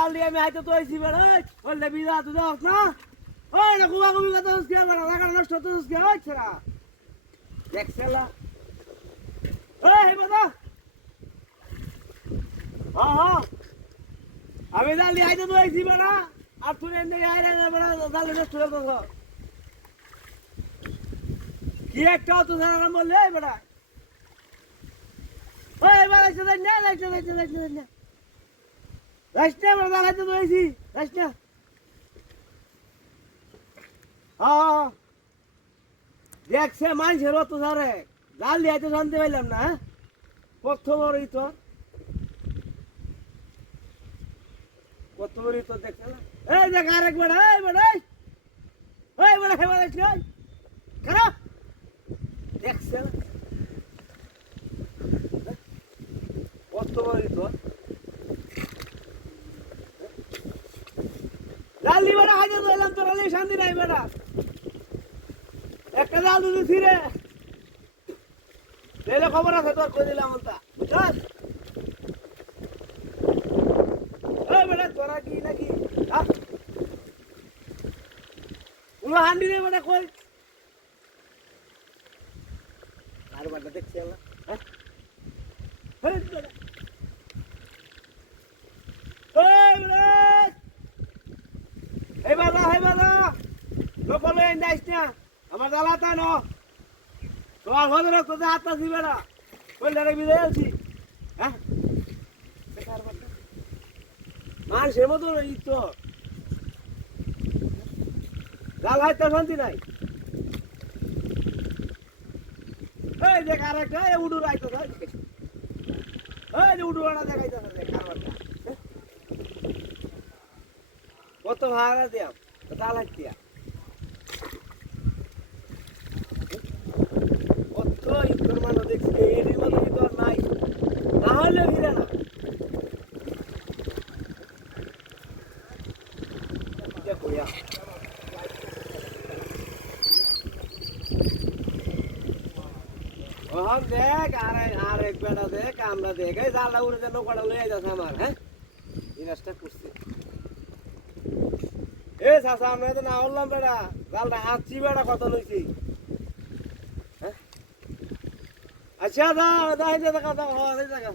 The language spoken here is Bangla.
জাল দিয়ে আমি হাইতে তো আইছি বেড়া বললে বিজা তুই যাস না ওই না কুবা কুবি কথা কি বেড়া লাগা নষ্ট তো কি হচ্ছে না দেখছলা এই বাবা হ্যাঁ আমি জাল দিয়ে হাইতে তো আইছি বেড়া আর তুই এনে আইরে না বেড়া জাল নষ্ট করে দাও কি একটা তো জানা বললে বেড়া ওই বেড়া চলে না না রাস্তা বড় লাগাইতে দইছি রাস্তা হ্যাঁ দেখছে মানুষের তো সারে জাল দিয়াতে শান্তি পাইলাম না প্রথমরই তো প্রথমরই তো দেখছে না এই দেখ আরেকবার এই বড় এই বড় হে বড় কই খারাপ দেখছে না প্রথমরই তো জাল দি বেড়া হাজে দইলাম তোর আলি শান্তি নাই বেড়া একটা জাল দুধ ছিড়ে দিলে খবর আছে তোর কই দিলাম তা বুঝছস এই বেড়া তোরা কি নাকি হ্যাঁ উলো হান্ডি রে বেড়া কই আর বাড়া দেখছি না হ্যাঁ এই বেড়া এই বাবা লোকলে যাইস না আমার জ্বালাতা ন তোমার ভদ্র কোথায় হাতটা দিবে না বললে বিদায় আছি হ্যাঁ মানুষের মতো ই তো জাল হাইতে শান্তি নাই এই দেখ আর একটা উডুর আইতো এই যে উডুর আনা দেখাইতেছে কারবারটা কত ভাড়া দিয়াম জাল হাইতিয়া কত ইতর মানুষ দেখছি এর মতো ইতর নাই না হলে হিরে না কইয়া ওহন দেখ আর এক বেটা দেখ আমরা দেখ এই জালটা উড়ে যে নৌকাটা লইয়া যাচ্ছে আমার হ্যাঁ এই রাস্তা করছে এ চাচা আমরা তো না হলাম বেটা জালটা হাঁচছি বেটা কত লইছি হ্যাঁ আচ্ছা দা দা এই দেখা দাও হ্যাঁ এই দেখা